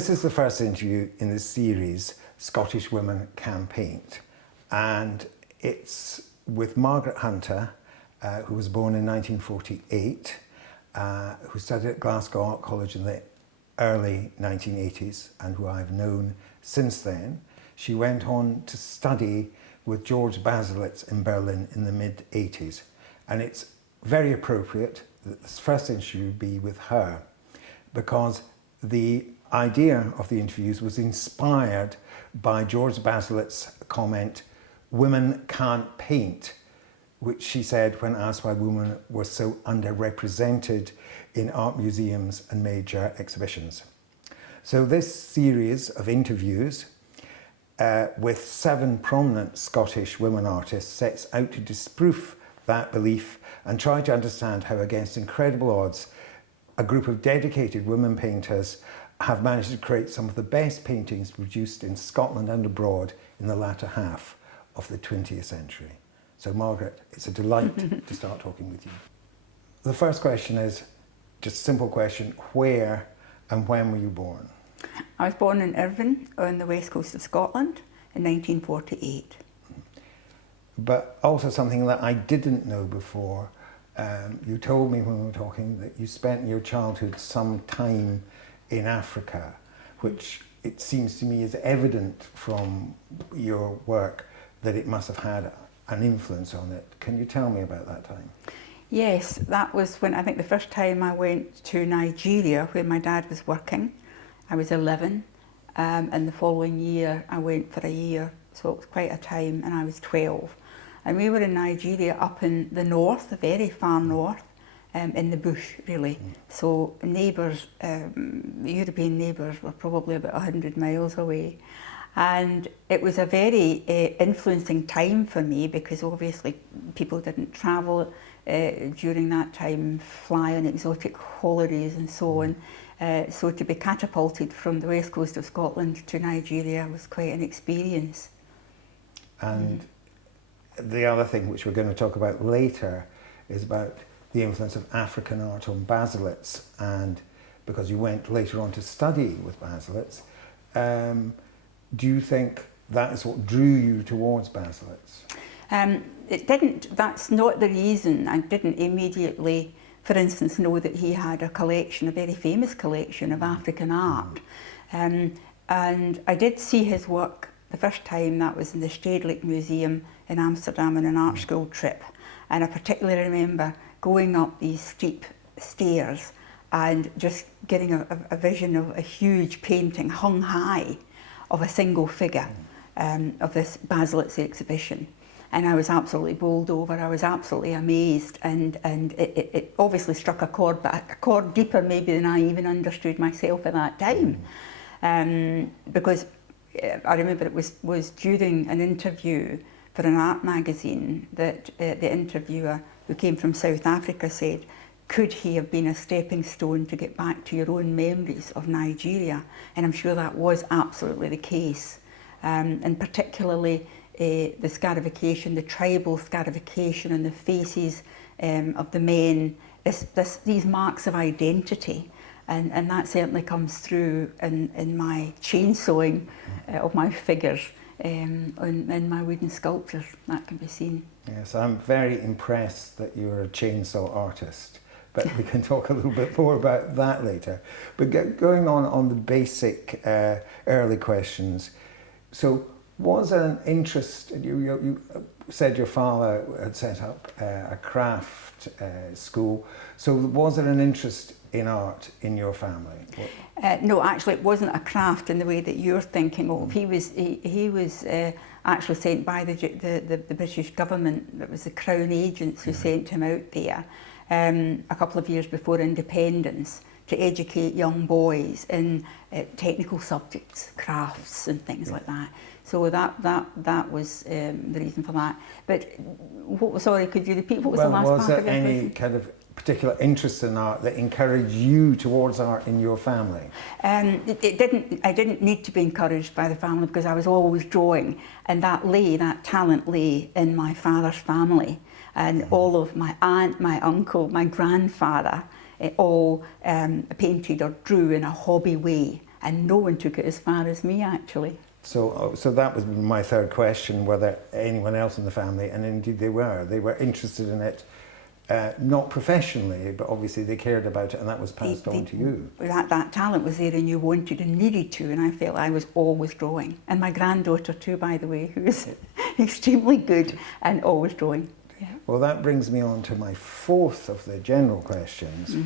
this is the first interview in this series, Scottish Women Can Paint. And it's with Margaret Hunter, who was born in 1948, who studied at Glasgow Art College in the early 1980s, and who I've known since then. She went on to study with George Baselitz in Berlin in the mid-80s. And it's very appropriate that this first interview be with her, because the idea of the interviews was inspired by George Baselitz's comment, "Women can't paint," which she said when asked why women were so underrepresented in art museums and major exhibitions. So this series of interviews with 7 prominent Scottish women artists sets out to disprove that belief and try to understand how, against incredible odds, a group of dedicated women painters have managed to create some of the best paintings produced in Scotland and abroad in the latter half of the 20th century. So Margaret, it's a delight to start talking with you. The first question is just a simple question: where and when were you born? I was born in Irvine on the west coast of Scotland in 1948. But also something that I didn't know before, you told me when we were talking that you spent your childhood some time in Africa, which it seems to me is evident from your work that it must have had an influence on it. Can you tell me about that time? Yes, that was when I think the first time I went to Nigeria, where my dad was working. I was 11, and the following year I went for a year, so it was quite a time, and I was 12. And we were in Nigeria up in the north, the very far north, in the bush really. So neighbours, European neighbours were probably about 100 miles away. And it was a very influencing time for me, because obviously people didn't travel during that time, fly on exotic holidays and so on. So to be catapulted from the west coast of Scotland to Nigeria was quite an experience. And the other thing which we're going to talk about later is about the influence of African art on Baselitz, and because you went later on to study with Baselitz, do you think that is what drew you towards Baselitz? It didn't, that's not the reason. I didn't immediately, for instance, know that he had a collection, a very famous collection of African art. And I did see his work the first time. That was in the Stedelijk Museum in Amsterdam on an art school trip. And I particularly remember going up these steep stairs and just getting a vision of a huge painting hung high of a single figure of this Baselitz exhibition. And I was absolutely bowled over, I was absolutely amazed, and it obviously struck a chord, but a chord deeper maybe than I even understood myself at that time. Because I remember it was during an interview for an art magazine that the interviewer, who came from South Africa, said, could he have been a stepping stone to get back to your own memories of Nigeria? And I'm sure that was absolutely the case. And particularly the scarification, the tribal scarification on the faces of the men, these marks of identity. And that certainly comes through in my chainsawing of my figures, in my wooden sculptures. That can be seen. Yes, I'm very impressed that you're a chainsaw artist, but we can talk a little bit more about that later. But going on the basic early questions, so was there an interest, you said your father had set up a craft school, so was there an interest in art in your family? No, actually it wasn't a craft in the way that you're thinking of. He was actually sent by the British government. It was the Crown agents who sent him out there a couple of years before independence to educate young boys in technical subjects, crafts and things like that. So that was the reason for that. But sorry, could you repeat what was the last part of your question? Was there any kind of particular interest in art that encouraged you towards art in your family? It didn't. I didn't need to be encouraged by the family, because I was always drawing, and that talent lay in my father's family, and all of my aunt, my uncle, my grandfather, all painted or drew in a hobby way. and no one took it as far as me, actually. So that was my third question, whether anyone else in the family, and indeed they were interested in it, not professionally, but obviously they cared about it, and that was passed on to you. That talent was there and you wanted and needed to, and I felt I was always drawing. And my granddaughter too, by the way, who is extremely good and always drawing. Yeah. Well, that brings me on to my fourth of the general questions.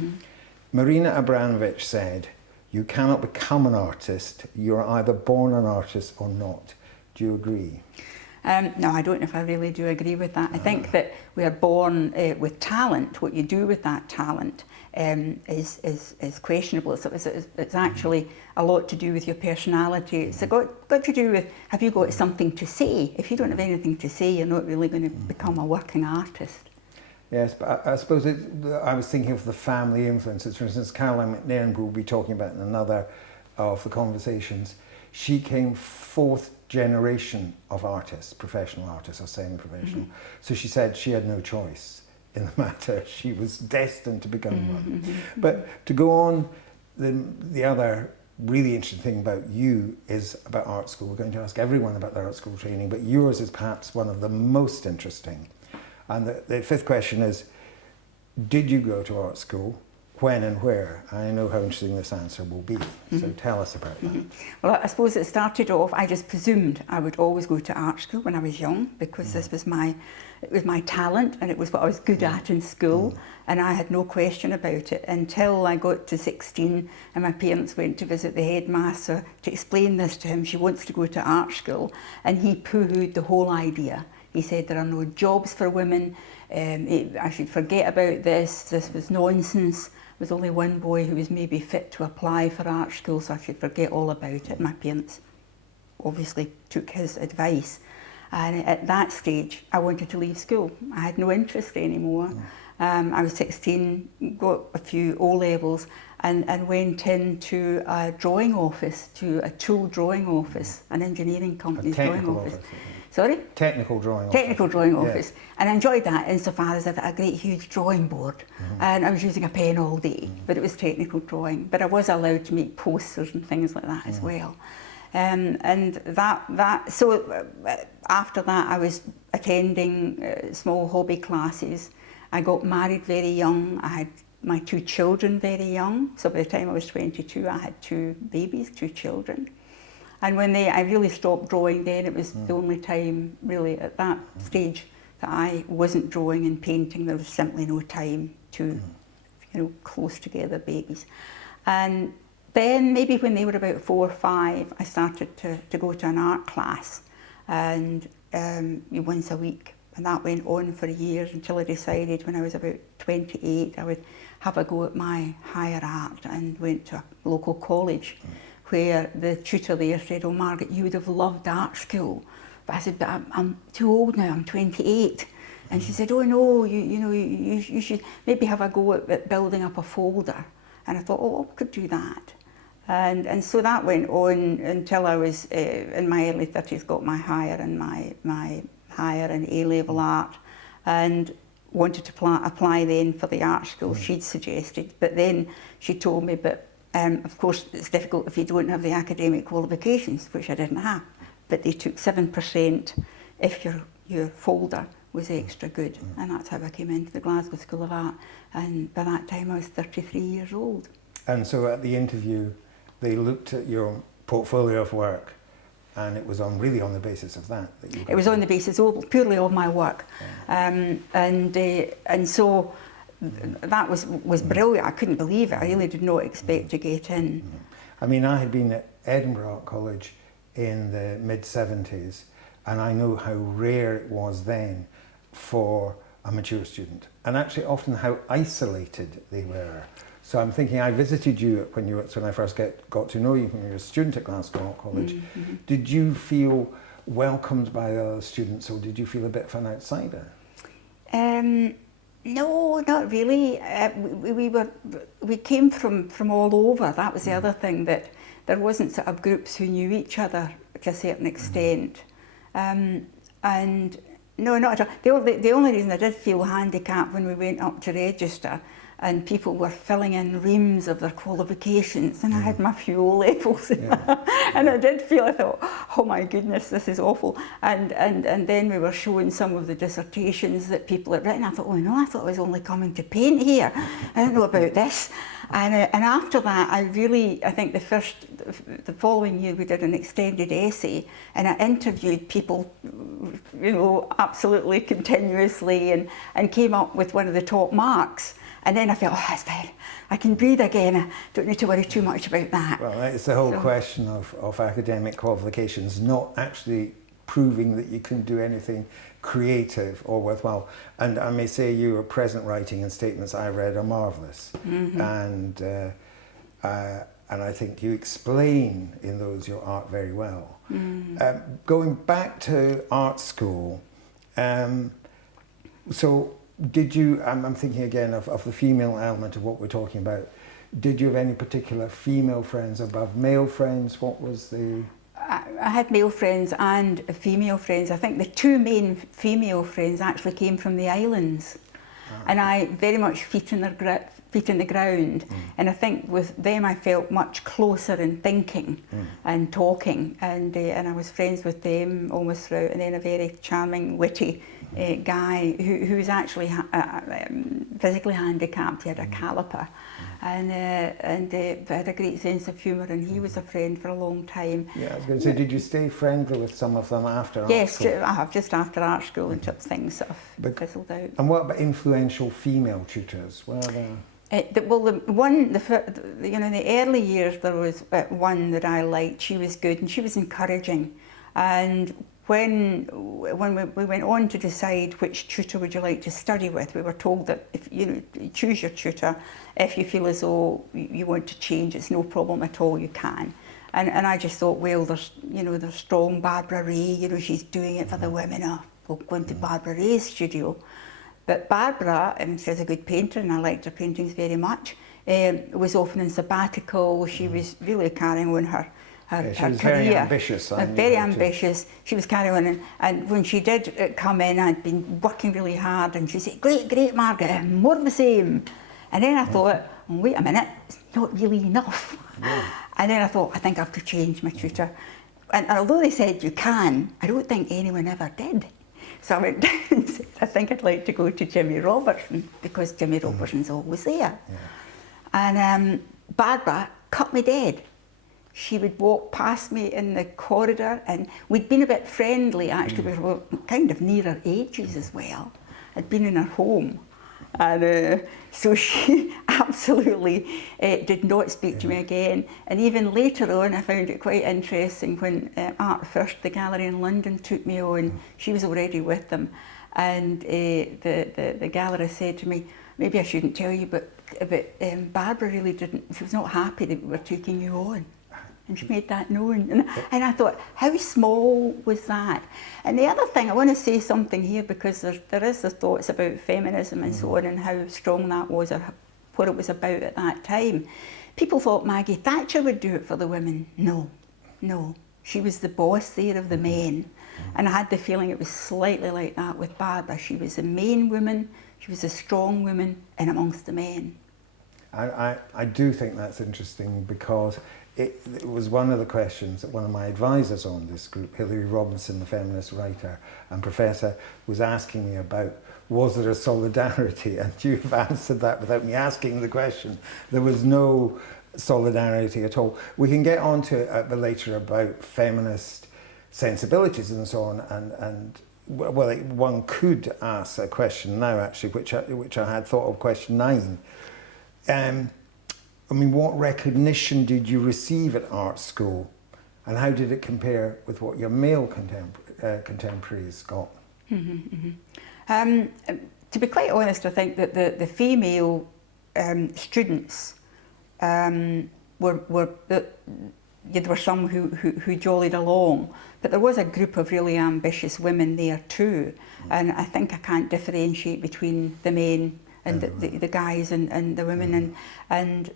Marina Abramovich said, "You cannot become an artist. You're either born an artist or not." Do you agree? No, I don't know if I really do agree with that. I think that we are born with talent. What you do with that talent is questionable. It's actually a lot to do with your personality. It's got to do with, have you got something to say? If you don't have anything to say, you're not really going to become a working artist. Yes, but I suppose I was thinking of the family influences. For instance, Caroline McNairn, who we'll be talking about in another of the conversations, she came fourth generation of artists, professional artists or semi-professional. So she said she had no choice in the matter. She was destined to become one. But to go on, the other really interesting thing about you is about art school. We're going to ask everyone about their art school training, but yours is perhaps one of the most interesting. And the fifth question is, did you go to art school? When and where? I know how interesting this answer will be, so tell us about that. Well, I suppose it started off, I just presumed I would always go to art school when I was young, because this was my talent and it was what I was good at in school, and I had no question about it until I got to 16 and my parents went to visit the headmaster to explain this to him. She wants to go to art school, and he poo-hooed the whole idea. He said there are no jobs for women, I should forget about this was nonsense. There was only one boy who was maybe fit to apply for art school, so I should forget all about it. My parents obviously took his advice. And at that stage, I wanted to leave school. I had no interest anymore. I was 16, got a few O-levels, and went into a drawing office, to a tool drawing office, an engineering company's drawing office. Sorry? Technical drawing office. Technical drawing office. And I enjoyed that insofar as I had a great huge drawing board. And I was using a pen all day, but it was technical drawing. But I was allowed to make posters and things like that as well. So after that I was attending small hobby classes. I got married very young. I had my 2 children very young. So by the time I was 22, I had 2 babies, 2 children. And when I really stopped drawing then, it was the only time really at that stage that I wasn't drawing and painting. There was simply no time to, close together babies. And then maybe when they were about 4 or 5, I started to go to an art class, and once a week. And that went on for years until I decided when I was about 28, I would have a go at my higher art, and went to a local college where the tutor there said, "Oh, Margaret, you would have loved art school." But I said, "But I'm too old now, I'm 28. And she said, "Oh no, you should maybe have a go at building up a folder." And I thought, oh, I could do that. And so that went on until I was in my early 30s, got my higher and my higher and A-level art, and wanted to apply then for the art school she'd suggested. But then she told me, but of course it's difficult if you don't have the academic qualifications, which I didn't have. But they took 7% if your folder was extra good. And that's how I came into the Glasgow School of Art. And by that time I was 33 years old. And so at the interview, they looked at your portfolio of work, and it was really on the basis of that you got. It was on the basis purely of my work. And so that was brilliant. I couldn't believe it. I really did not expect to get in. I mean, I had been at Edinburgh Art College in the mid-70s, and I know how rare it was then for a mature student, and actually often how isolated they were. So I'm thinking, I visited you when I first got to know you when you were a student at Glasgow Art College. Did you feel welcomed by the other students, or did you feel a bit of an outsider? No, not really. We came from all over. That was the other thing, that there wasn't sort of groups who knew each other to a certain extent. And no, not at all. The only reason I did feel handicapped when we went up to register, and people were filling in reams of their qualifications, and I had my few O levels, and I did feel, I thought, oh my goodness, this is awful. And then we were showing some of the dissertations that people had written. I thought, oh no, I thought I was only coming to paint here. I don't know about this. And after that, I think the following year we did an extended essay, and I interviewed people, you know, absolutely continuously, and came up with one of the top marks. And then I felt, oh, that's fine, I can breathe again, I don't need to worry too much about that. Well, it's the whole question of academic qualifications, not actually proving that you can do anything creative or worthwhile. And I may say your present writing and statements I read are marvellous. And I think you explain in those your art very well. Going back to art school, so did you, I'm thinking again of the female element of what we're talking about, did you have any particular female friends above male friends? What was the... I had male friends and female friends. I think the two main female friends actually came from the islands. And I very much feet in the ground. And I think with them I felt much closer in thinking and talking. And I was friends with them almost throughout. And then a very charming, witty guy who was actually physically handicapped. He had a caliper. And had a great sense of humour, and he was a friend for a long time. Yeah, I was going to say, did you stay friendly with some of them after art school? Yes, I have, just after art school until things sort of fizzled out. And what about influential female tutors? Were there? Well, in the early years there was one that I liked. She was good and she was encouraging. And when we went on to decide which tutor would you like to study with, we were told that if you choose your tutor, if you feel as though you want to change, it's no problem at all, you can. And I just thought, well, there's strong Barbara Ray, she's doing it for the women. We'll go into Barbara Ray's studio. But Barbara, she's a good painter and I liked her paintings very much, was often in sabbatical. She was really carrying on her she was career. Very ambitious. Very ambitious. She was carrying on, and when she did come in, I'd been working really hard, and she said, great Margaret, more of the same. And then I thought, oh, wait a minute, it's not really enough. And then I thought, I think I have to change my tutor. And although they said you can, I don't think anyone ever did. So I went down and said, I think I'd like to go to Jimmy Robertson, because Jimmy Robertson's always there. And Barbara cut me dead. She would walk past me in the corridor, and we'd been a bit friendly actually, we were kind of nearer ages as well. I'd been in her home. And so she absolutely did not speak to me again. And even later on, I found it quite interesting when Art First, the gallery in London, took me on. She was already with them. And the gallery said to me, maybe I shouldn't tell you, but Barbara really didn't, she was not happy that we were taking you on. And she made that known. And I thought, how small was that? And the other thing, I want to say something here, because there is the thoughts about feminism and so on, and how strong that was, or what it was about at that time. People thought Maggie Thatcher would do it for the women. No. She was the boss there of the men. And I had the feeling it was slightly like that with Barbara. She was the main woman, she was a strong woman in amongst the men. I do think that's interesting, because it was one of the questions that one of my advisors on this group, Hilary Robinson, the feminist writer and professor, was asking me about, was there a solidarity? And you've answered that without me asking the question. There was no solidarity at all. We can get on to a bit later about feminist sensibilities and so on, and well, one could ask a question now actually, which I had thought of, question 9. I mean, what recognition did you receive at art school, and how did it compare with what your male contemporaries got? To be quite honest, I think that the female students there were some who jollied along, but there was a group of really ambitious women there too, and I think I can't differentiate between the men and the guys and the women, and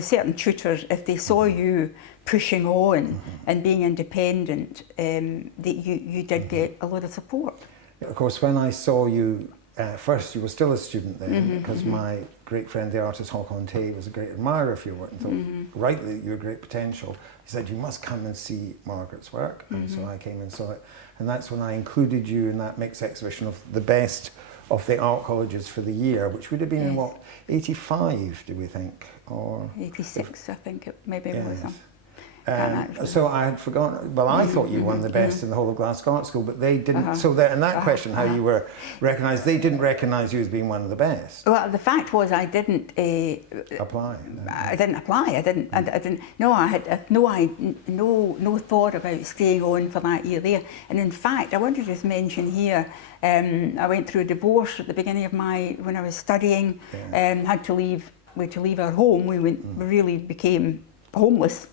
certain tutors, if they saw you pushing on and being independent, you did get a lot of support. Of course, when I saw you first, you were still a student then, because my great friend, the artist Håkon Tay, was a great admirer of your work and thought, rightly, you had great potential. He said, you must come and see Margaret's work. And so I came and saw it. And that's when I included you in that mixed exhibition of the best of the art colleges for the year, which would have been in what, 85, do we think? Or 86, I think it maybe was. So I had forgotten, well, I thought you won the best in the whole of Glasgow Art School, but they didn't. So that, and that question, how you were recognised, they didn't recognise you as being one of the best. Well, the fact was I didn't apply. I didn't apply. I didn't. No, I had no thought about staying on for that year there. And in fact, I want to just mention here, I went through a divorce at the beginning of when I was studying. Had to leave. We had to leave our home. We really became homeless.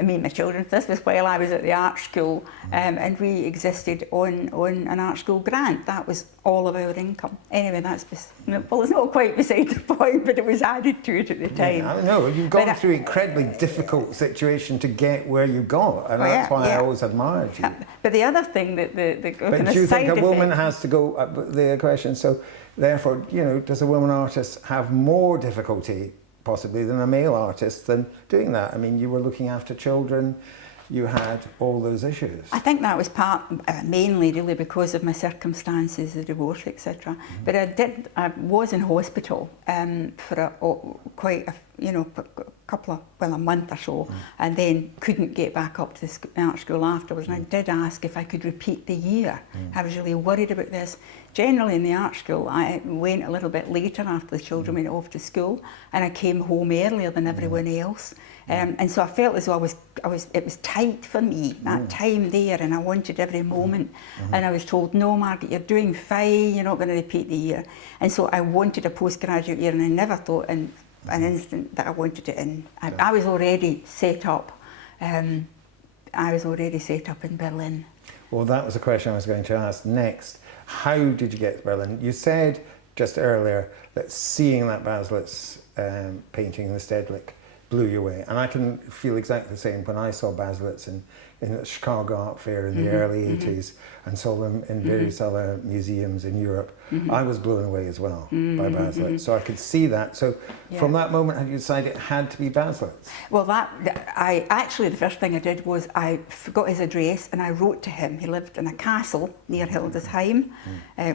Me and my children. This was while I was at the art school, and we existed on an art school grant. That was all of our income. Anyway, well, it's not quite beside the point, but it was added to it at the time. Yeah, I know, you've gone through an incredibly difficult situation to get where you got, and that's why I always admired you. But the other thing that But do you think a woman has to go, the question, so therefore, you know, does a woman artist have more difficulty possibly than a male artist than doing that? I mean, you were looking after children, you had all those issues. I think that was mainly really because of my circumstances, the divorce, etc. But I was in hospital for a month or so, and then couldn't get back up to the art school afterwards. And I did ask if I could repeat the year. I was really worried about this. Generally in the art school, I went a little bit later after the children went off to school, and I came home earlier than everyone else. And so I felt as though it was tight for me, that time there, and I wanted every moment. And I was told, no, Margaret, you're doing fine, you're not going to repeat the year. And so I wanted a postgraduate year, and I never thought in an instant that I wanted it in. I was already set up. I was already set up in Berlin. Well, that was a question I was going to ask next. How did you get to Berlin? You said just earlier that seeing that Baselitz painting in the Stedelijk blew you away. And I can feel exactly the same when I saw Baselitz in the Chicago Art Fair in the early 80s and saw them in various other museums in Europe. I was blown away as well by Baselitz. So I could see that. So from that moment, had you decided it had to be Baselitz? Well, the first thing I did was I forgot his address and I wrote to him. He lived in a castle near Hildesheim,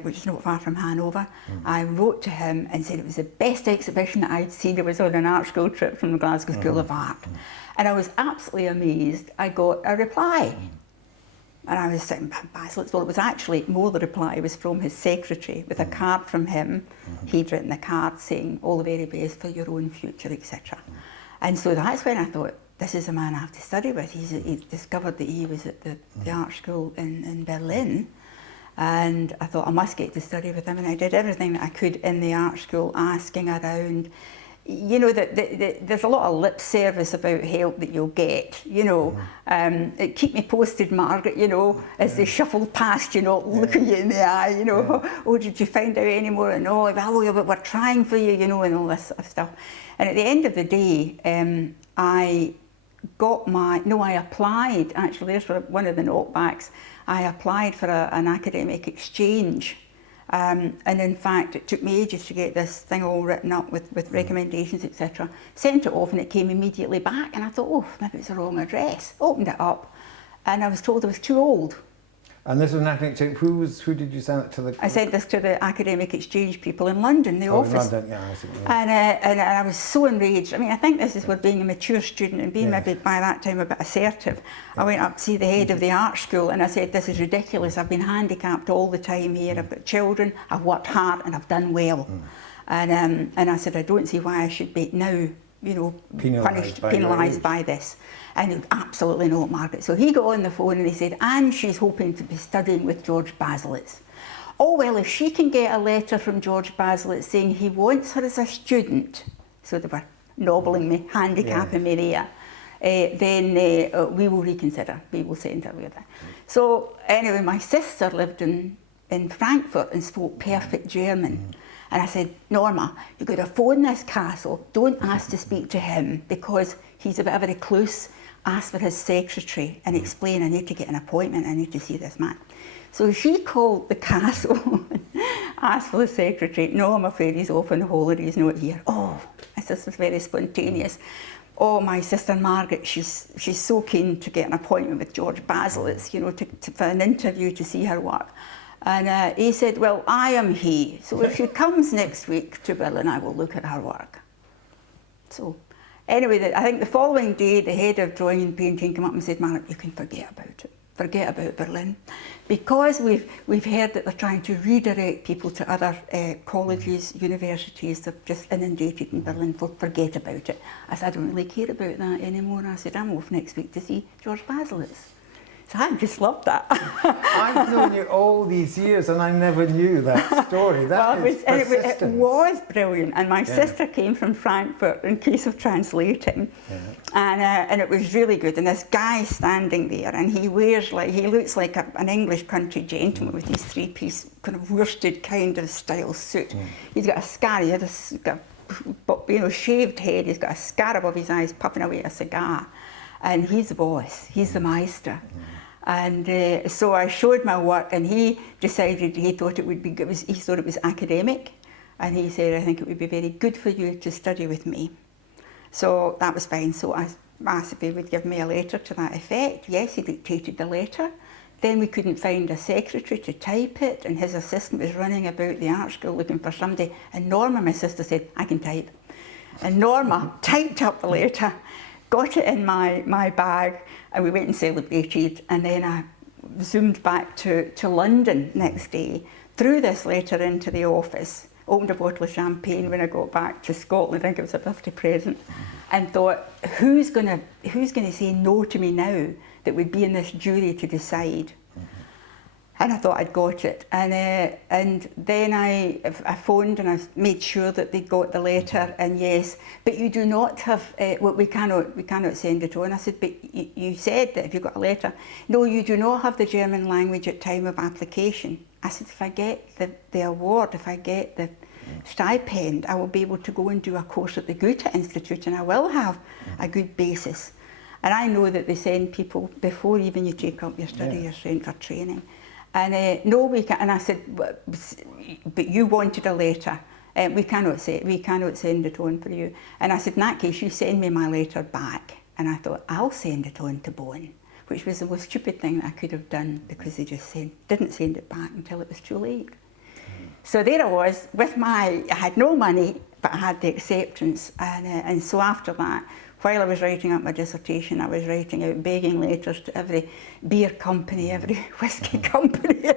which is not far from Hanover. I wrote to him and said it was the best exhibition that I'd seen. I was on an art school trip from the Glasgow School of Art. And I was absolutely amazed. I got a reply. And I was saying, Baselitz. Well, it was actually more the reply. It was from his secretary with a card from him. He'd written a card saying, all the very best for your own future, etc. And so that's when I thought, this is a man I have to study with. He discovered that he was at the art school in Berlin. And I thought, I must get to study with him. And I did everything that I could in the art school, asking around. You know, there's a lot of lip service about help that you'll get, you know. Keep me posted, Margaret, you know, as they shuffle past, you know, look at you in the eye, you know. Oh, did you find out any more? And oh, but we're trying for you, you know, and all this sort of stuff. And at the end of the day, I applied, actually, there's one of the knockbacks. I applied for an academic exchange. And in fact, it took me ages to get this thing all written up with recommendations, etc. Sent it off and it came immediately back. And I thought, oh, maybe it's the wrong address. Opened it up and I was told I was too old. And this was an academic exchange. Who did you send it to? I sent this to the academic exchange people in London, the office. In London, yeah, I see. Yeah. And I was so enraged. I mean, I think this is where being a mature student and being maybe by that time a bit assertive. I went up to see the head of the art school and I said, this is ridiculous. I've been handicapped all the time here. I've got children, I've worked hard and I've done well. And I said, I don't see why I should be now, you know, penalised by this. And he, absolutely not, Margaret. So he got on the phone and he said, and she's hoping to be studying with George Baselitz. Oh, well, if she can get a letter from George Baselitz saying he wants her as a student, so they were nobbling me, handicapping me there, then we will reconsider. We will send her with her. So anyway, my sister lived in Frankfurt and spoke perfect German. And I said, Norma, you've got to phone this castle. Don't ask to speak to him because he's a bit of a recluse. Ask for his secretary and explain, I need to get an appointment, I need to see this man. So she called the castle asked for the secretary. No, I'm afraid he's off on holiday, he's not here. Oh, this was very spontaneous. Oh, my sister Margaret, she's so keen to get an appointment with George Baselitz, you know, for an interview to see her work. And he said, well, I am he. So if she comes next week to Berlin, I will look at her work. So anyway, I think the following day, the head of drawing and painting came up and said, Margaret, you can forget about it. Forget about Berlin. Because we've heard that they're trying to redirect people to other colleges, universities, they're just inundated in Berlin, forget about it. I said, I don't really care about that anymore. I said, I'm off next week to see George Baselitz. So I just loved that. I've known you all these years and I never knew that story. It was brilliant. And my sister came from Frankfurt in case of translating. Yeah. And it was really good. And this guy standing there, and he wears he looks like an English country gentleman with his three-piece kind of worsted kind of style suit. He's got a scar, he had a shaved head, he's got a scar above his eyes puffing away a cigar. And he's the boss, he's the Meister. And so I showed my work, and he decided he thought it would be good. He thought it was academic, and he said, I think it would be very good for you to study with me. So that was fine. So I asked if he would give me a letter to that effect. Yes, he dictated the letter. Then we couldn't find a secretary to type it, and his assistant was running about the art school looking for somebody. And Norma, my sister, said, I can type. And Norma typed up the letter, got it in my bag, and we went and celebrated. And then I zoomed back to London next day, threw this letter into the office, opened a bottle of champagne when I got back to Scotland. I think it was a birthday present, and thought, who's gonna say no to me now that would be in this jury to decide? And I thought I'd got it, and then I phoned and I made sure that they'd got the letter. And yes, but you do not have. Well, we cannot send it on. I said, but you said that if you got a letter, no, you do not have the German language at time of application. I said, if I get the award, if I get the stipend, I will be able to go and do a course at the Goethe Institute, and I will have a good basis. And I know that they send people before even you take up your study, you're sent for training. And no, we can't. And I said, but you wanted a letter. We cannot send it on for you. And I said, in that case, you send me my letter back. And I thought, I'll send it on to Bonn, which was the most stupid thing that I could have done, because they just didn't send it back until it was too late. So there I was with I had no money, but I had the acceptance. And so after that, while I was writing up my dissertation, I was writing out begging letters to every beer company, every whiskey company,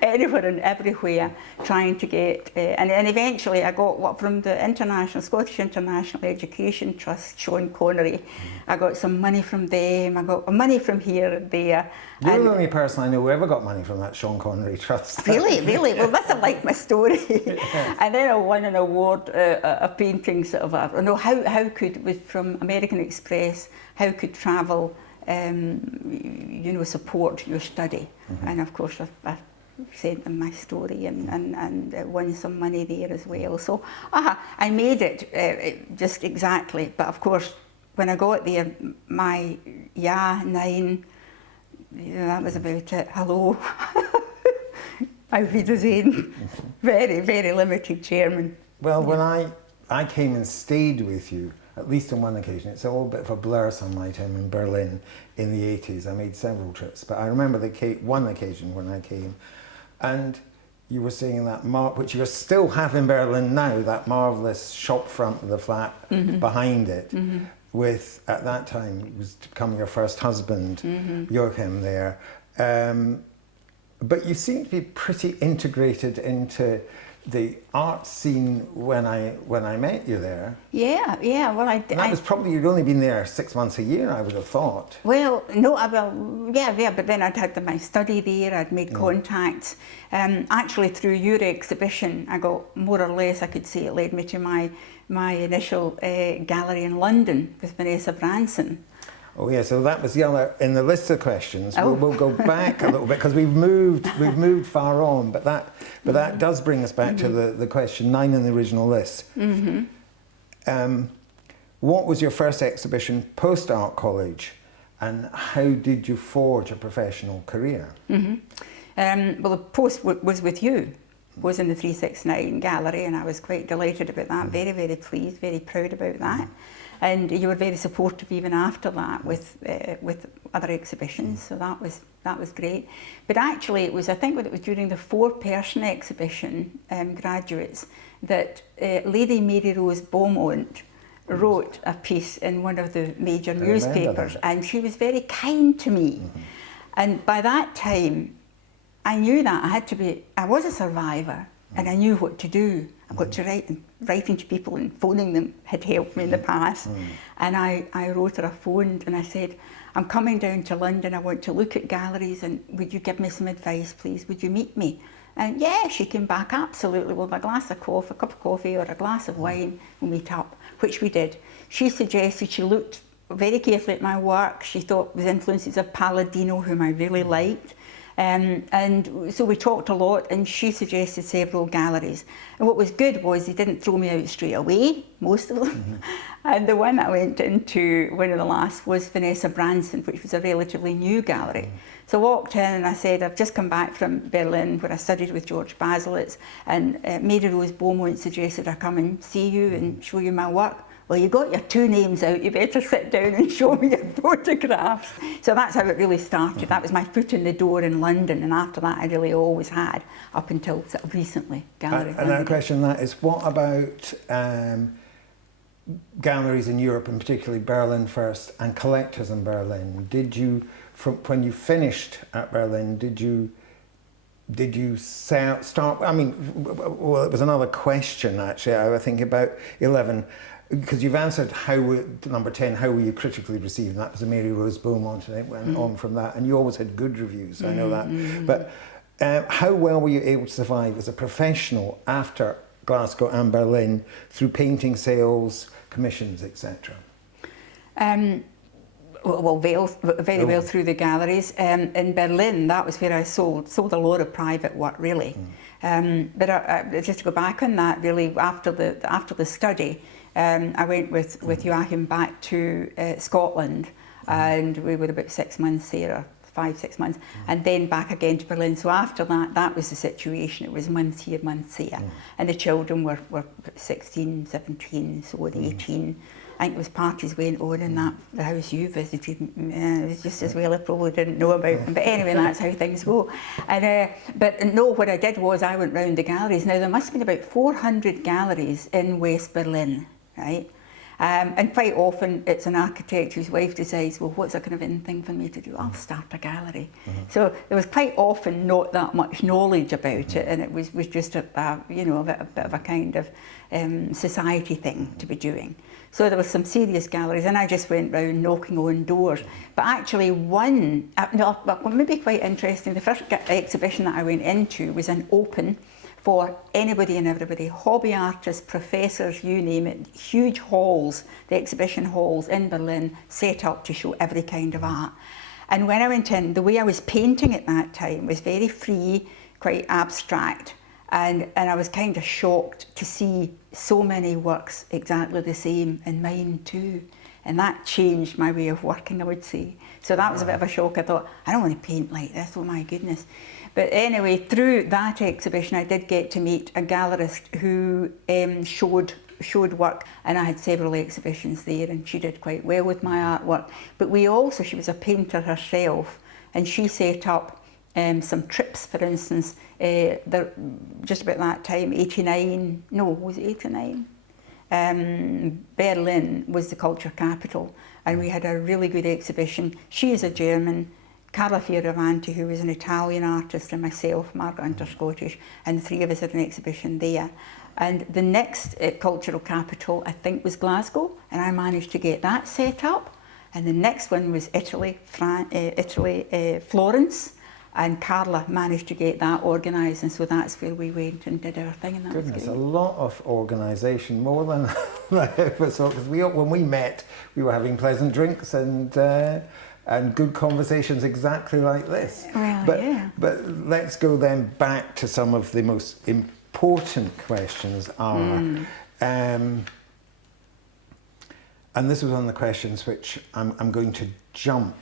anywhere and everywhere, trying to get, and eventually I got what from the Scottish International Education Trust, Sean Connery. I got some money from them, I got money from here and there. You're the only person I know who ever got money from that Sean Connery Trust. Really? Well, that's like my story. And then I won an award, a painting sort of, how could, from American Express, how could travel, support your study? And of course, I sent them my story and won some money there as well. So I made it just exactly. But of course, when I got there, my that was about it. Hello. Auf Wiedersehen. Very, very limited German. Well, when I came and stayed with you, at least on one occasion, it's all a bit of a blur some my time in Berlin in the 80s. I made several trips, but I remember one occasion when I came, and you were seeing that which you still have in Berlin now, that marvellous shop front with the flat behind it, with, at that time, was to become your first husband, Joachim, there. But you seem to be pretty integrated into the art scene when I met you there. Yeah. Well, that was probably, you'd only been there 6 months a year, I would have thought. Well, no, but then I'd had my study there, I'd made contacts. Actually, through your exhibition, I got more or less, I could say, it led me to my initial gallery in London with Vanessa Branson. Oh yeah, so that was the other in the list of questions. We'll go back a little bit because we've moved far on, but that does bring us back to the question 9 in the original list. What was your first exhibition post art college, and how did you forge a professional career? Well, the post was with you. was in the 369 gallery, and I was quite delighted about that, very, very pleased, very proud about that. And you were very supportive even after that with other exhibitions, so that was great. But actually it was, I think it was during the 4-person exhibition, graduates, that Lady Mary Rose Beaumont wrote a piece in one of the major newspapers, and she was very kind to me. And by that time, I knew that I was a survivor, and I knew what to do, and what to write, and writing to people and phoning them had helped me in the past. And I wrote her, I phoned, and I said, I'm coming down to London, I want to look at galleries, and would you give me some advice, please? Would you meet me? And yeah, she came back, absolutely, with a glass of coffee, a cup of coffee or a glass of wine, we'll meet up, which we did. She suggested, she looked very carefully at my work, she thought it was influences of Palladino, whom I really liked. And so we talked a lot, and she suggested several galleries. And what was good was they didn't throw me out straight away, most of them. And the one I went into, one of the last, was Vanessa Branson, which was a relatively new gallery. So I walked in and I said, I've just come back from Berlin, where I studied with George Baselitz, and Mary Rose Beaumont suggested I come and see you and show you my work. Well, you got your 2 names out, you better sit down and show me your photographs. So that's how it really started. That was my foot in the door in London, and after that I really always had, up until sort of recently, gallery. And that question that is, what about galleries in Europe, and particularly Berlin first, and collectors in Berlin? Did you, when you finished at Berlin, did you start, I mean, well, it was another question actually, I think about 11, because you've answered number 10, how were you critically received? And that was a Mary Rose Beaumont, and it went on from that. And you always had good reviews, I know that. But how well were you able to survive as a professional after Glasgow and Berlin through painting sales, commissions, etc.? Well, very well through the galleries. In Berlin, that was where I sold a lot of private work, really. But just to go back on that, really, after the study, I went with Joachim back to Scotland, and we were about 6 months there, or 5-6 months, and then back again to Berlin. So after that was the situation. It was months here, months there, and the children were 16, 17, so on, 18. I think it was parties went on in the house you visited. It was just as well I probably didn't know about them. But anyway, that's how things go. And but no, what I did was I went round the galleries. Now, there must have been about 400 galleries in West Berlin, right? And quite often it's an architect whose wife decides, well, what's a kind of in thing for me to do? I'll start a gallery. So there was quite often not that much knowledge about it, and it was just a bit of a kind of society thing to be doing. So there were some serious galleries, and I just went round knocking on doors. But actually maybe quite interesting, the first exhibition that I went into was an open for anybody and everybody, hobby artists, professors, you name it, huge halls, the exhibition halls in Berlin, set up to show every kind of art. And when I went in, the way I was painting at that time was very free, quite abstract. And I was kind of shocked to see so many works exactly the same, and mine too. And that changed my way of working, I would say. So that was a bit of a shock. I thought, I don't want to paint like this, oh my goodness. But anyway, through that exhibition, I did get to meet a gallerist who showed work, and I had several exhibitions there, and she did quite well with my artwork. But she was a painter herself, and she set up some trips, for instance, just about that time, 89, no, was it 89? Berlin was the culture capital, and we had a really good exhibition. She is a German, Carla Fioravanti, who was an Italian artist, and myself, Margaret, Hunter, Scottish, and the 3 of us had an exhibition there. And the next cultural capital, I think, was Glasgow, and I managed to get that set up. And the next one was Italy, Florence, and Carla managed to get that organised, and so that's where we went and did our thing. And that Goodness, was good. a lot of organisation, more than I ever thought. Because when we met, we were having pleasant drinks and good conversations exactly like this. Well, yeah. But let's go then back to some of the most important questions and this was one of the questions which I'm going to jump.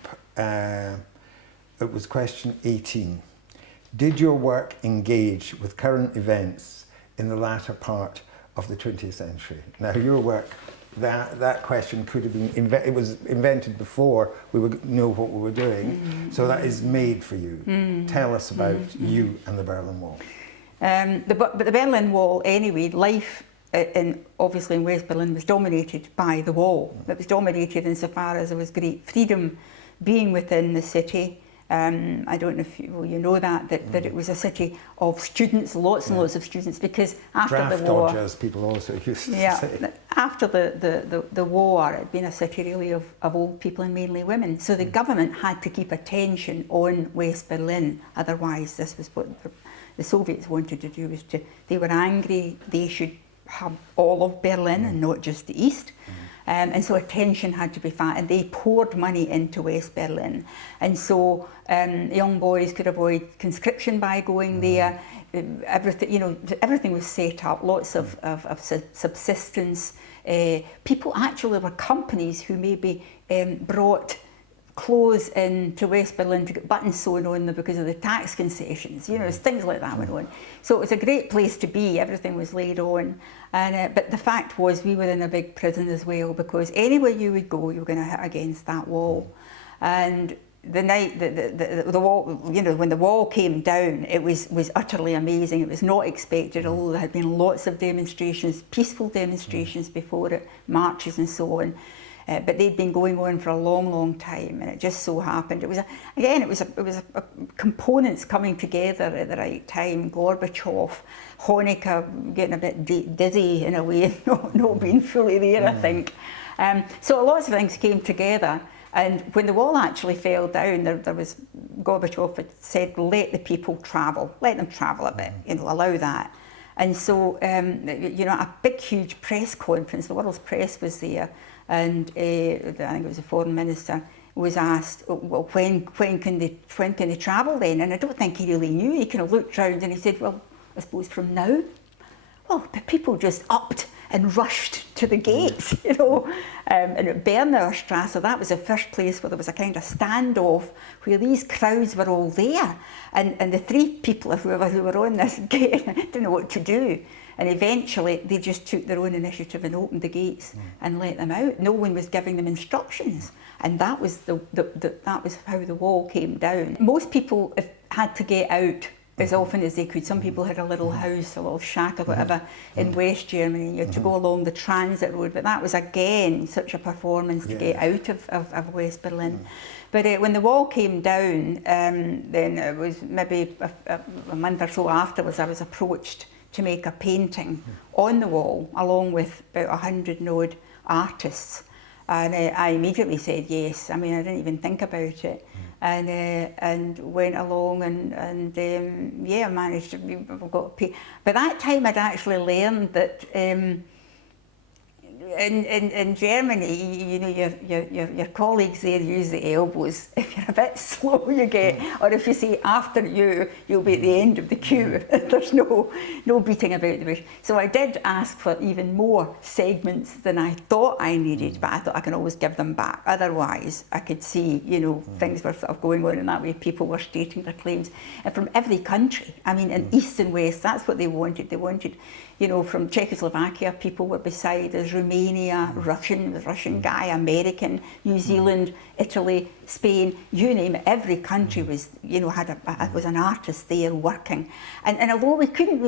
It was question 18. Did your work engage with current events in the latter part of the 20th century? Now, your work, that question could have been, it was invented before we would know what we were doing, so that is made for you. Tell us about you and the Berlin Wall. But the Berlin Wall, anyway, life obviously in West Berlin was dominated by the wall. It was dominated insofar as there was great freedom being within the city. I don't know if you know that it was a city of students, lots and lots of students, because after Draft the war, dodgers, people also used to say. After the war, it had been a city really of old people and mainly women. So the government had to keep attention on West Berlin. Otherwise, this was what the Soviets wanted to do. They were angry. They should have all of Berlin and not just the east. And so attention had to be and they poured money into West Berlin. And so young boys could avoid conscription by going there. Everything was set up, lots of subsistence. People, actually, there were companies who maybe brought clothes into West Berlin to get buttons sewn on them because of the tax concessions, things like that went on. So it was a great place to be, everything was laid on. And but the fact was we were in a big prison as well, because anywhere you would go, you were going to hit against that wall. And the night the wall, when the wall came down, it was utterly amazing. It was not expected, although there had been lots of demonstrations, peaceful demonstrations before it, marches and so on. But they'd been going on for a long, long time, and it just so happened. It was a components coming together at the right time. Gorbachev, Honecker getting a bit dizzy in a way, not being fully there, I think. So lots of things came together. And when the wall actually fell down, there was Gorbachev had said, let the people travel, let them travel a bit, allow that. And so, a big, huge press conference, the world's press was there, and I think it was the foreign minister was asked, well, when can they travel then? And I don't think he really knew. He kind of looked round and he said, well, I suppose from now. Well, the people just upped and rushed to the gates, and at Bernauer Strasse, that was the first place where there was a kind of standoff where these crowds were all there, and the three people who were on this gate didn't know what to do, and eventually they just took their own initiative and opened the gates and let them out. No one was giving them instructions, and that was that was how the wall came down. Most people had to get out as often as they could. Some people had a little house, a little shack or whatever in West Germany. You had to go along the transit road, but that was again such a performance to get out of West Berlin. But when the wall came down, then it was maybe a month or so afterwards, I was approached to make a painting on the wall along with about 100 odd artists. And I immediately said yes. I mean, I didn't even think about it. And went along and managed to got paid. By that time, I'd actually learned that in Germany, your colleagues there use the elbows. If you're a bit slow, you get, or if you say after you'll be at the end of the queue. There's no beating about the bush. So I did ask for even more segments than I thought I needed, but I thought I can always give them back. Otherwise, I could see, things were sort of going on in that way. People were stating their claims, and from every country. I mean, in East and West, that's what they wanted. They wanted, from Czechoslovakia, people were beside us, Romania, Russian guy, American, New Zealand, Italy, Spain, you name it. Every country was, was an artist there working. And although we couldn't,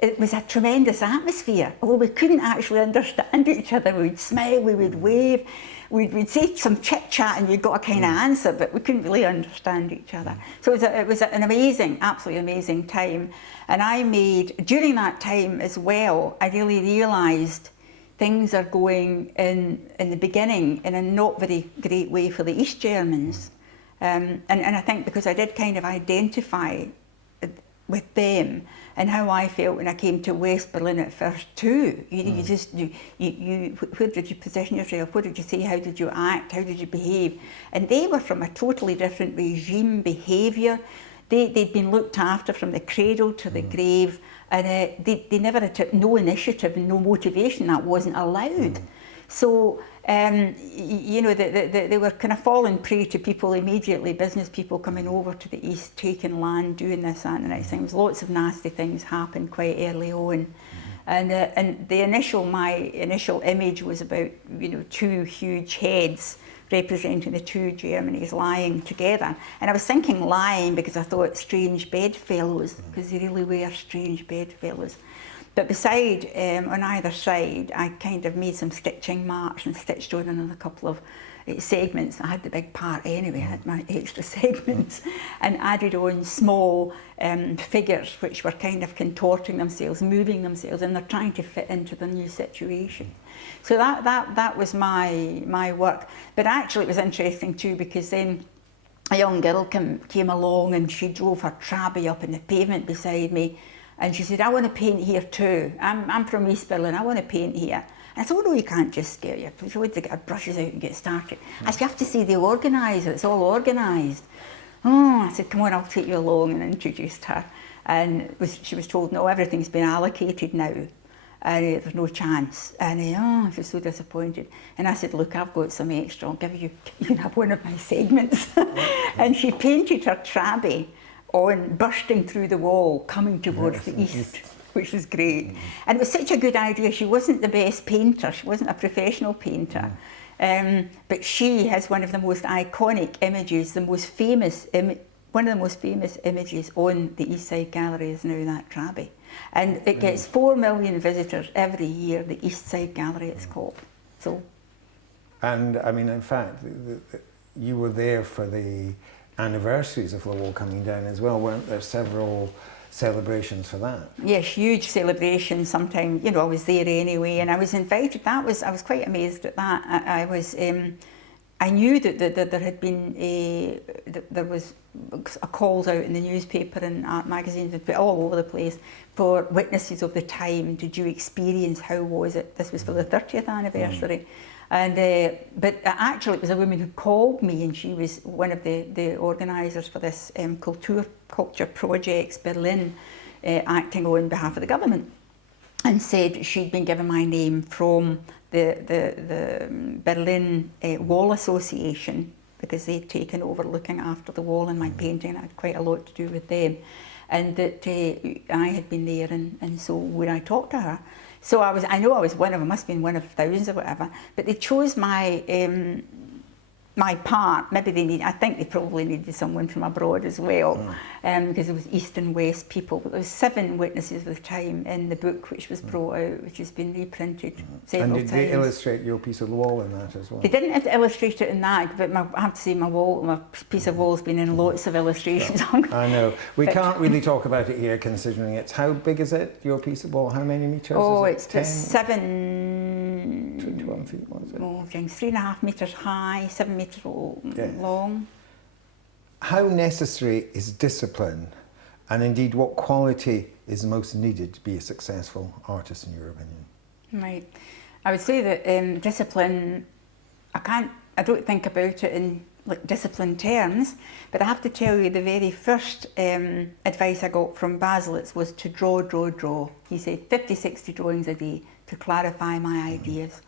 it was a tremendous atmosphere. Although we couldn't actually understand each other, we'd smile, we would wave, we'd say some chit-chat and you got a kind of answer, but we couldn't really understand each other. So it was an amazing, absolutely amazing time. And I made, during that time as well, I really realised things are going in the beginning in a not very great way for the East Germans. And I think because I did kind of identify with them and how I felt when I came to West Berlin at first too. You just, where did you position yourself? What did you say? How did you act? How did you behave? And they were from a totally different regime, behaviour. They'd been looked after from the cradle to the grave, and they never took no initiative and no motivation. That wasn't allowed. So, you know, they were kind of falling prey to people immediately, business people coming over to the east, taking land, doing this, that and the next thing. Lots of nasty things happened quite early on. And my initial image was about, you know, two huge heads representing the two Germanys lying together. And I was thinking lying because I thought strange bedfellows, because they really were strange bedfellows. But beside, on either side, I kind of made some stitching marks and stitched on another couple of segments. I had the big part anyway, I had my extra segments, and added on small figures which were kind of contorting themselves, moving themselves, and they're trying to fit into the new situation. So that was my work. But actually it was interesting too, because then a young girl came along and she drove her trabby up in the pavement beside me, and she said, I want to paint here too. I'm from East Berlin, I want to paint here. And I said, oh no, you can't just get your brushes out and get started. I said, you have to see the organiser, it's all organised. Oh, I said, come on, I'll take you along, and introduced her. And she was told, no, everything's been allocated now. And there's no chance. And she was so disappointed. And I said, look, I've got some extra, I'll give you, you can have one of my segments. And she painted her trabby on bursting through the wall, coming towards the east, which was great. And it was such a good idea. She wasn't the best painter, she wasn't a professional painter, but she has one of the most iconic images, one of the most famous images on the East Side Gallery is now that trabby. And it gets 4 million visitors every year, the East Side Gallery it's called. So. And I mean, in fact, you were there for the anniversaries of the wall coming down as well, weren't there? Several celebrations for that. Yes, huge celebrations. Sometimes, you know, I was there anyway, and I was invited. I was quite amazed at that. I knew that there had been there was a calls out in the newspaper and art magazines, but all over the place, for witnesses of the time. Did you experience, how was it? This was for the 30th anniversary. And but actually it was a woman who called me, and she was one of the organisers for this culture projects Berlin, acting on behalf of the government, and said she'd been given my name from the Berlin Wall Association, because they'd taken over looking after the wall and my painting. I had quite a lot to do with them, and that I had been there, and so would I talk to her. So I know I was one of them, must have been one of thousands or whatever, but they chose my my part. Maybe I think they probably needed someone from abroad as well, because it was East and West people. But there was 7 witnesses of the time in the book, which was brought out, which has been reprinted several times. And did they illustrate your piece of the wall in that as well? They didn't have to illustrate it in that, but I have to say my piece of wall's been in lots of illustrations. Yeah. I know. We can't really talk about it here, considering it's, how big is it, your piece of wall? How many metres? Oh, is it? it's 7... 21 feet, was it? Oh, 3.5 metres high, 7 metres long. How necessary is discipline, and indeed what quality is most needed to be a successful artist in your opinion? Right. I would say that discipline, I don't think about it in like discipline terms, but I have to tell you the very first advice I got from Baselitz was to draw. He said 50, 60 drawings a day to clarify my ideas.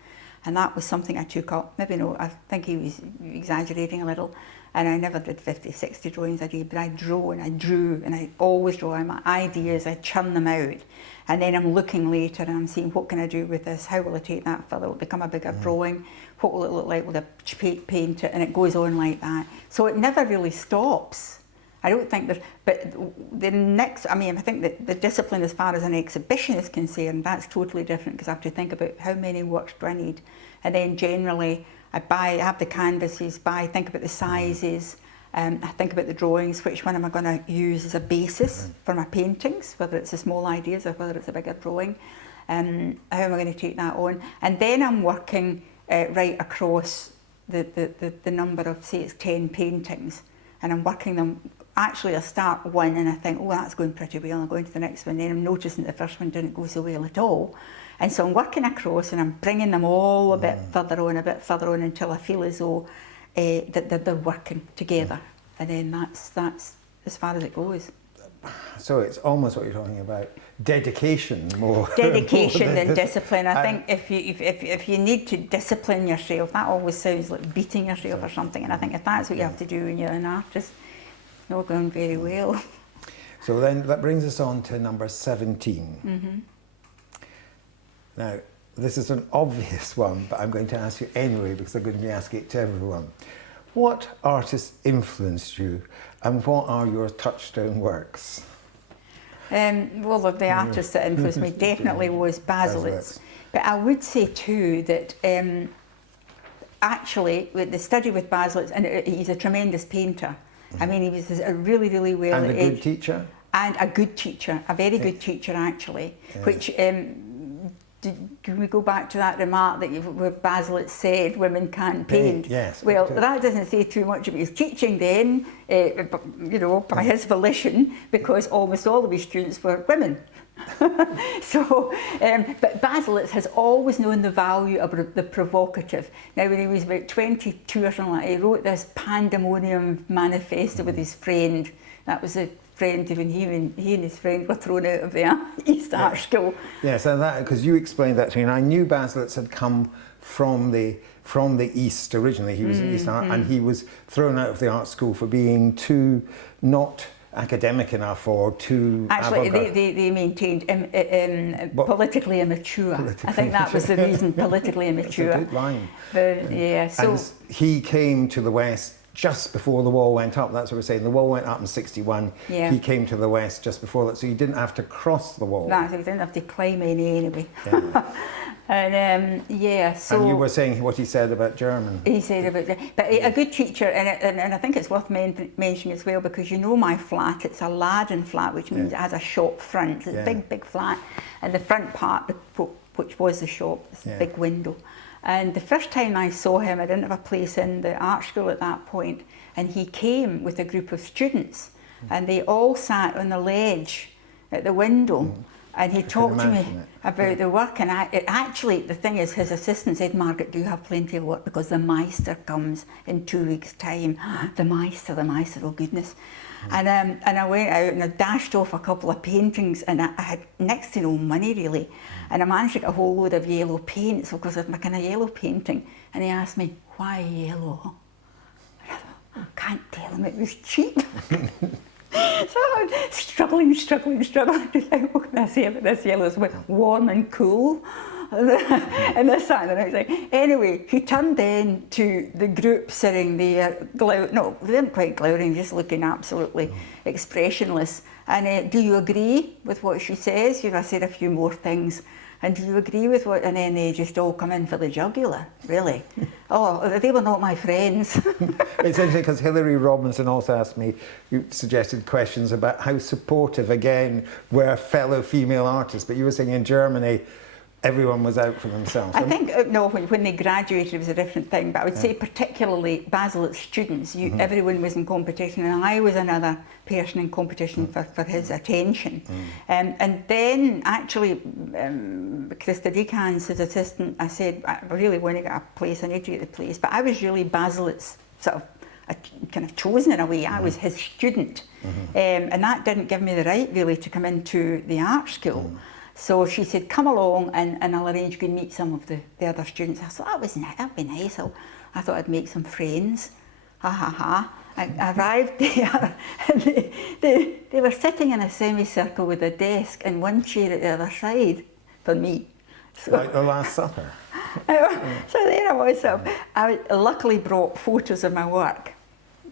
And that was something I took up. Maybe no, I think he was exaggerating a little. And I never did 50, 60 drawings a day, but I drew, and I always draw my ideas, I churn them out. And then I'm looking later and I'm seeing, what can I do with this? How will I take that further? Will it become a bigger drawing? What will it look like? Will I paint it? And it goes on like that. So it never really stops. I don't think there's, but the next, I mean, I think that the discipline as far as an exhibition is concerned, that's totally different, because I have to think about how many works do I need. And then generally, I have the canvases, think about the sizes, I think about the drawings, which one am I going to use as a basis for my paintings, whether it's the small ideas or whether it's a bigger drawing, how am I going to take that on. And then I'm working right across the number of, say it's 10 paintings, and I'm working them. Actually, I start one and I think, oh, that's going pretty well, I'm going to the next one, then I'm noticing the first one didn't go so well at all. And so I'm working across and I'm bringing them all a bit further on until I feel as though that they're working together. And then that's as far as it goes. so it's almost what you're talking about, dedication more. Dedication more than discipline. I think if you need to discipline yourself, that always sounds like beating yourself or something. And I think if that's what you have to do when you're an artist, it's not going very well. So then that brings us on to number 17. Now, this is an obvious one, but I'm going to ask you anyway because I'm going to be asking it to everyone. What artists influenced you and what are your touchstone works? Well, the artist that influenced me definitely was Baselitz. But I would say too that actually with the study with Baselitz, and he's a tremendous painter. I mean, he was a really, really well... And a good teacher? And a good teacher, a very good teacher actually, which... can we go back to that remark that where Baselitz said women can't paint? Yes. Well, that doesn't say too much about his teaching then, you know, by his volition, because almost all of his students were women. So, but Baselitz has always known the value of the provocative. Now, when he was about 22 or something like that, he wrote this pandemonium manifesto with his friend. That was a friend when he and his friend were thrown out of the East Art School. Yes, and that because you explained that to me, and I knew Baselitz had come from the East originally. He was East Art, and he was thrown out of the art school for being too not academic enough or too actually they maintained politically immature. I think that was the reason, politically immature. That's a good line. But, yeah, so and he came to the West just before the wall went up. That's what we're saying. The wall went up in 61. Yeah. He came to the West just before that, so he didn't have to cross the wall. No, he didn't have to climb any anyway. Yeah. And yeah, so... And you were saying what he said about German. He said about... But a good teacher, and I think it's worth mentioning as well, because you know my flat, it's a Ladin flat, which means it has a shop front. It's a big, big flat. And the front part, which was the shop, this big window. And the first time I saw him, I didn't have a place in the art school at that point, and he came with a group of students, and they all sat on the ledge at the window, and he talked to me about the work. And actually, the thing is, his assistant said, "Margaret, do you have plenty of work? Because the Meister comes in 2 weeks' time." The Meister, oh goodness. And I went out and I dashed off a couple of paintings, and I had next to no money really. And I managed to get a whole load of yellow paints because of my kind of yellow painting. And he asked me, "Why yellow?" And I thought, I can't tell him, it was cheap. So I was struggling to think, what can I say about this yellow? It's warm and cool. And this, that, and the next thing. Anyway, he turned then to the group sitting there, no, they weren't quite glowering, just looking absolutely expressionless. And do you agree with what she says? I said a few more things. And do you agree with what? And then they just all come in for the jugular, really. Oh, they were not my friends. It's interesting because Hilary Robinson also asked me, you suggested questions about how supportive, again, were fellow female artists. But you were saying in Germany, everyone was out for themselves. I think, no, when they graduated it was a different thing, but I would say particularly Baselitz students, everyone was in competition, and I was another person in competition for his attention. And then actually, Christa Dekans, his assistant, I said, I really want to get a place, I need to get the place, but I was really Baselitz's sort of kind of chosen in a way. I was his student, and that didn't give me the right really to come into the art school. So she said, come along and I'll arrange you to meet some of the other students. I thought, that'd be nice. I thought I'd make some friends. Ha ha ha. I arrived there and they were sitting in a semicircle with a desk and one chair at the other side for me. So, like the Last Supper. So there I was. I luckily brought photos of my work,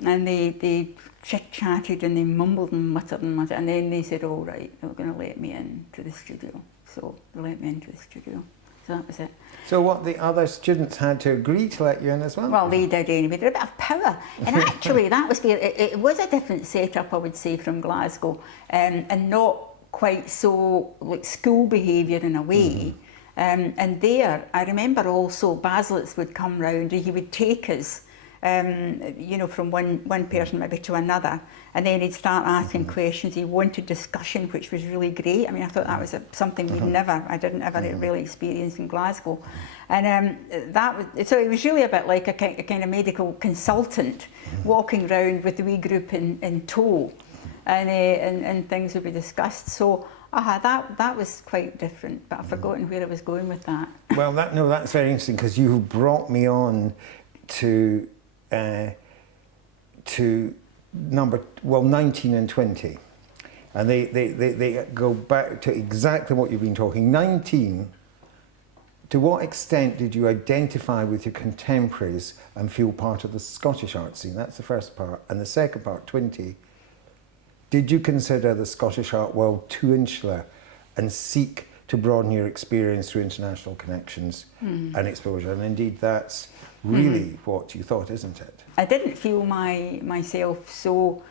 and they chit-chatted and they mumbled and muttered, and then they said, all right, they were going to let me into the studio. So they let me into the studio. So that was it. So what, the other students had to agree to let you in as well? Well, they did anyway. They had a bit of power. And actually, that was it was a different setup, I would say, from Glasgow, and not quite so like school behaviour in a way. And there, I remember also Baselitz would come round and he would take us from one person maybe to another, and then he'd start asking questions. He wanted discussion, which was really great. I mean, I thought that was something I didn't ever really experience in Glasgow. And so it was really a bit like a kind of medical consultant walking around with the wee group in tow. and things would be discussed. So that was quite different, but I've forgotten where I was going with that. Well, that's very interesting, because you brought me on to 19 and 20, and they go back to exactly what you've been talking. 19. To what extent did you identify with your contemporaries and feel part of the Scottish art scene? That's the first part. And the second part, 20, did you consider the Scottish art world too insular and seek to broaden your experience through international connections and exposure? And indeed, that's really what you thought, isn't it? I didn't feel myself so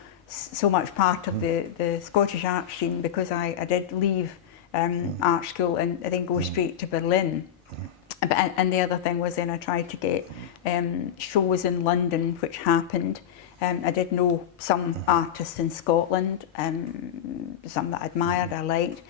much part of the Scottish art scene, because I did leave art school and I didn't go straight to Berlin. And the other thing was, then I tried to get shows in London, which happened. I did know some artists in Scotland, some that I admired, I liked.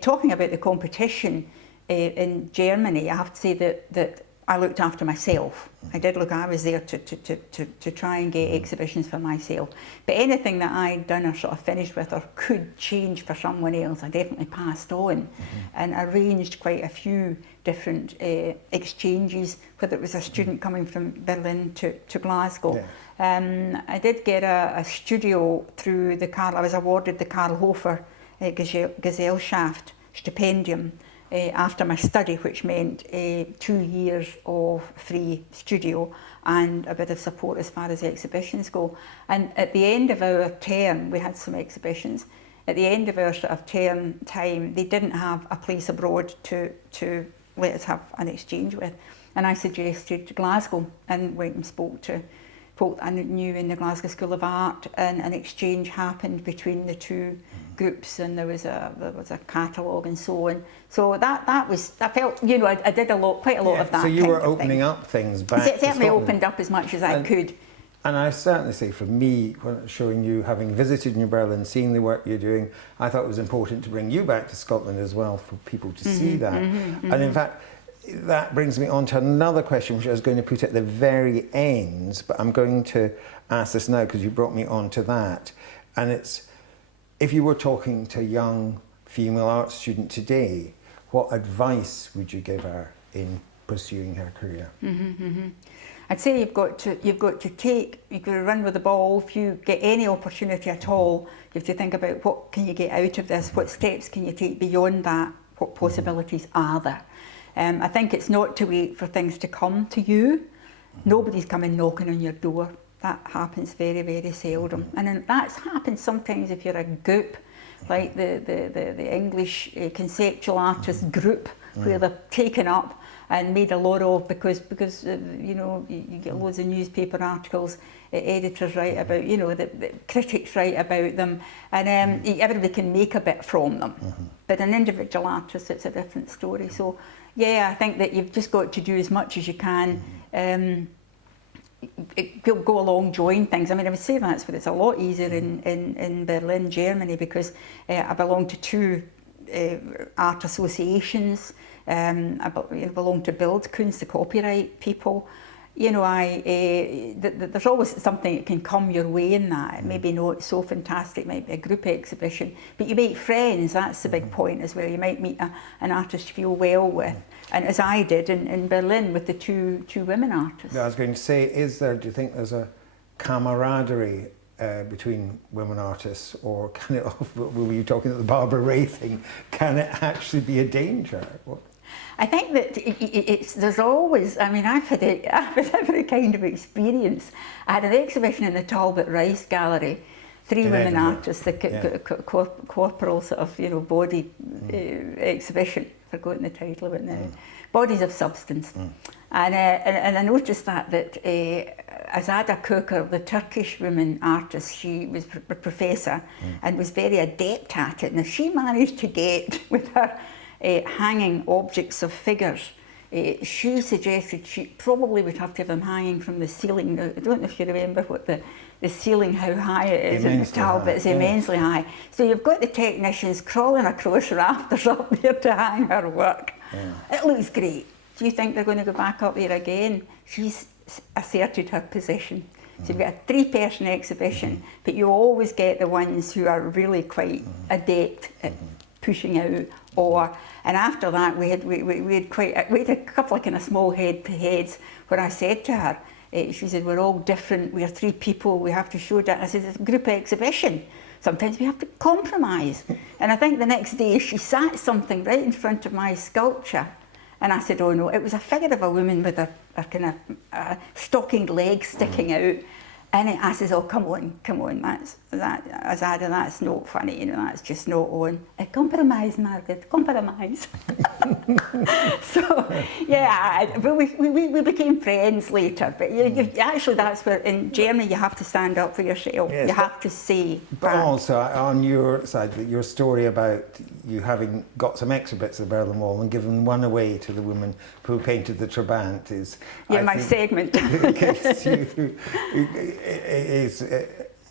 Talking about the competition in Germany, I have to say that I looked after myself. I was there to try and get exhibitions for myself. But anything that I'd done or sort of finished with or could change for someone else, I definitely passed on and arranged quite a few different exchanges, whether it was a student coming from Berlin to Glasgow. Yeah. I did get a studio through I was awarded the Karl Hofer Gesellschaft stipendium after my study, which meant 2 years of free studio and a bit of support as far as exhibitions go. And at the end of our term, we had some exhibitions. At the end of our sort of term time, they didn't have a place abroad to let us have an exchange with. And I suggested Glasgow and went and spoke to folk I knew in the Glasgow School of Art, and an exchange happened between the two groups, and there was a catalogue and so on. So that was, I felt, I did quite a lot of that. So you were opening up things back. It certainly opened up as much as I could. And I certainly say, for me, when showing you, having visited New Berlin, seeing the work you're doing, I thought it was important to bring you back to Scotland as well, for people to see that. And in fact, that brings me on to another question, which I was going to put at the very end, but I'm going to ask this now because you brought me on to that. And it's, if you were talking to a young female art student today, what advice would you give her in pursuing her career? I'd say you've got to run with the ball. If you get any opportunity at all, you have to think about what can you get out of this, what steps can you take beyond that, what possibilities are there. I think it's not to wait for things to come to you. Nobody's coming knocking on your door. That happens very, very seldom. And then that's happened sometimes if you're a group, like the English conceptual artist group, where they're taken up and made a lot of, because you get loads of newspaper articles, editors write about, the critics write about them, and everybody can make a bit from them. But an individual artist, it's a different story. So yeah, I think that you've just got to do as much as you can. Go along, join things. I mean, I would say that's, but it's a lot easier in Berlin, Germany, because I belong to two art associations. I belong to Bildkunst, the copyright people. There's always something that can come your way in that. Maybe not so fantastic, might be a group exhibition, but you make friends. That's the big point as well. You might meet an artist you feel well with, and as I did in Berlin with the two women artists. I was going to say, do you think there's a camaraderie between women artists, or can it, were you talking about the Barbara Ray thing, can it actually be a danger? I think that there's always, I mean, I've had every kind of experience. I had an exhibition in the Talbot Rice Gallery, three women artists, the corporal sort of, body exhibition, I've forgotten the title of it now, Bodies of Substance. And I noticed that Azada Kukar, the Turkish woman artist, she was a professor and was very adept at it. Now she managed to get, with her hanging objects of figures, she suggested she probably would have to have them hanging from the ceiling. Now, I don't know if you remember what the ceiling, how high it is in the Talbot. It's immensely high. So you've got the technicians crawling across rafters up there to hang her work. It looks great. Do you think they're going to go back up there again? She's asserted her position. So you've got a 3-person exhibition, but you always get the ones who are really quite adept at pushing out. And after that, we had a couple of kind of small head-to-heads where I said to her, she said, we're all different, we are 3 people, we have to show that. I said, it's a group exhibition. Sometimes we have to compromise. And I think the next day she sat something right in front of my sculpture. And I said, oh no, it was a figure of a woman with a kind of stockinged legs sticking out. And I says, oh, come on, Azada, that's not funny, you know, that's just not on. Compromise, Margaret, compromise. So, yeah, but we became friends later. But actually, that's where, in Germany, you have to stand up for yourself. Yes, you have to say. But also, on your side, your story about you having got some extra bits of the Berlin Wall and given one away to the woman who painted the Trabant is... Yeah, my segment.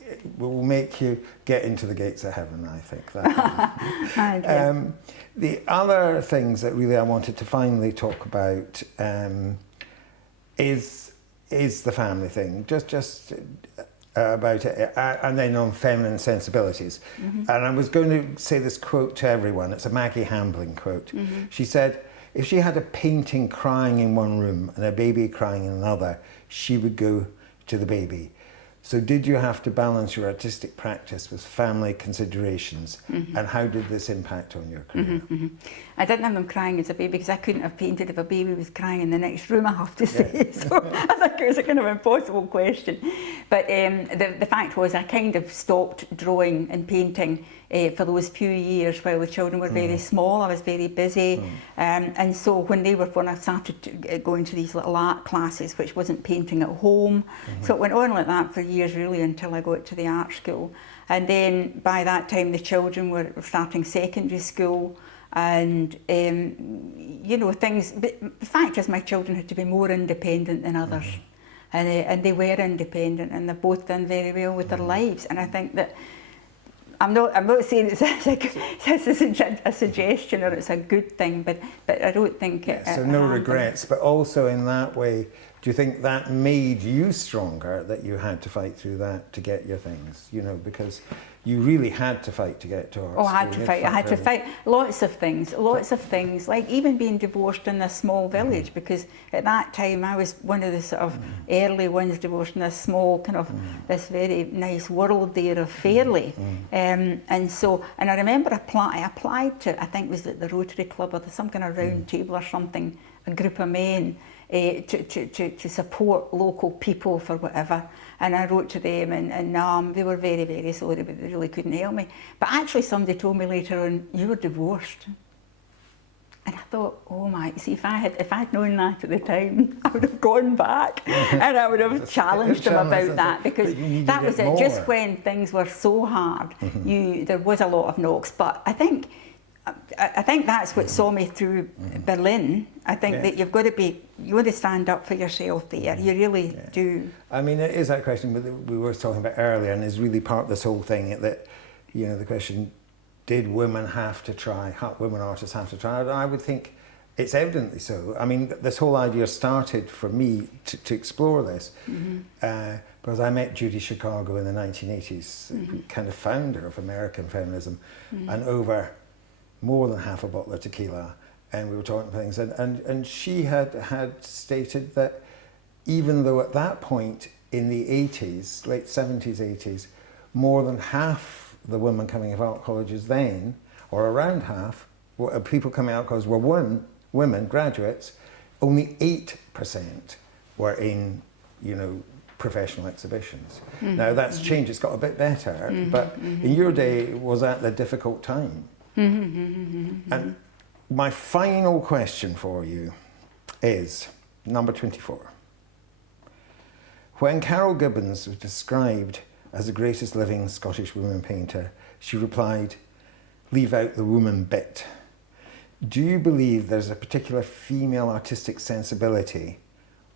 It will make you get into the gates of heaven, I think. That the other things that really I wanted to finally talk about is the family thing, just about it, and then on feminine sensibilities. And I was going to say this quote to everyone. It's a Maggie Hambling quote. She said, if she had a painting crying in one room and a baby crying in another, she would go to the baby. So did you have to balance your artistic practice with family considerations, and how did this impact on your career? I didn't have them crying as a baby because I couldn't have painted if a baby was crying in the next room, I have to say. So I think it was a kind of impossible question. But the fact was I kind of stopped drawing and painting for those few years while the children were very small. I was very busy. And so when I started going to these little art classes, which wasn't painting at home, so it went on like that for years really until I got to the art school. And then by that time the children were starting secondary school, and you know, things, but the fact is my children had to be more independent than others, and they were independent, and they've both done very well with their lives. And I think that I'm not saying it's a suggestion or it's a good thing, but I don't think it. So no regrets, but also in that way, do you think that made you stronger, that you had to fight through that to get your things? You know, because you really had to fight to get to art school. I had to fight lots of things, like even being divorced in a small village, because at that time I was one of the sort of early ones divorced in a small kind of this very nice world there of Fairley. And I remember I applied to, I think it was at the Rotary Club or some kind of round table or something, a group of men, to support local people for whatever. And I wrote to them, and they were very, very sorry, but they really couldn't help me. But actually somebody told me later on, you were divorced. And I thought, oh my, see, if I'd known that at the time, I would have gone back and I would have challenged them about that, because that was it. Just when things were so hard, there was a lot of knocks. But I think that's what saw me through Berlin. I think that you've got to stand up for yourself there. You really do. I mean, it is that question that we were talking about earlier, and is really part of this whole thing, that, you know, the question, did women have to try, women artists have to try? I would think it's evidently so. I mean, this whole idea started for me to explore this, because I met Judy Chicago in the 1980s, kind of founder of American feminism, and over more than half a bottle of tequila, and we were talking things, and she had stated that even though at that point in the 80s, late 70s, 80s, more than half the women coming out of art colleges then, or around half, people coming out of colleges were women, graduates, only 8% were in, you know, professional exhibitions. Now that's changed, it's got a bit better, but in your day it was at the difficult time. And my final question for you is number 24. When Carol Gibbons was described as the greatest living Scottish woman painter, she replied, leave out the woman bit. Do you believe there's a particular female artistic sensibility,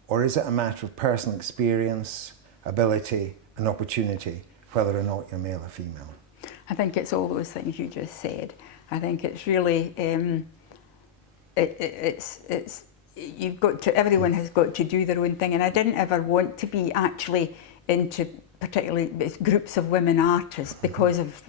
or is it a matter of personal experience, ability and opportunity, whether or not you're male or female? I think it's all those things you just said. I think it's really, you've got to, everyone has got to do their own thing, and I didn't ever want to be actually into particularly groups of women artists because of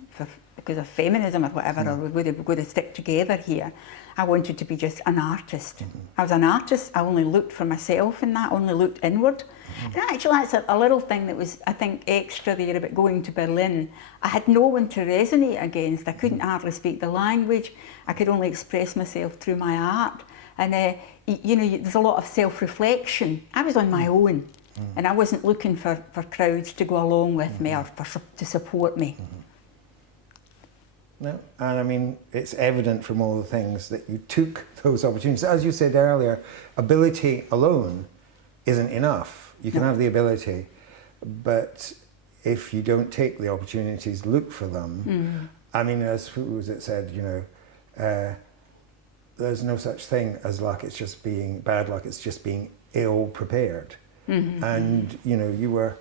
feminism or whatever, or we're going to stick together here. I wanted to be just an artist. I was an artist. I only looked for myself in that, only looked inward. And actually that's a little thing that was, I think, extra there about going to Berlin. I had no one to resonate against. I couldn't hardly speak the language. I could only express myself through my art. And you know, there's a lot of self-reflection. I was on my own, and I wasn't looking for crowds to go along with me or to support me. No, and I mean, it's evident from all the things that you took those opportunities. As you said earlier, ability alone isn't enough. You can have the ability, but if you don't take the opportunities, look for them. I mean, as who was it said, you know, there's no such thing as luck. It's just being bad luck. It's just being ill prepared. And you know, you were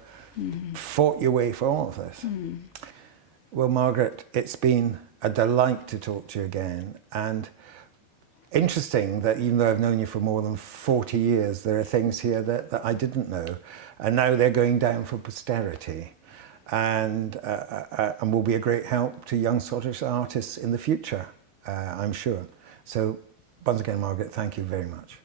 fought your way for all of this. Well, Margaret, it's been a delight to talk to you again, and interesting that even though I've known you for more than 40 years, there are things here that I didn't know, and now they're going down for posterity, and will be a great help to young Scottish artists in the future, I'm sure. So once again, Margaret, thank you very much.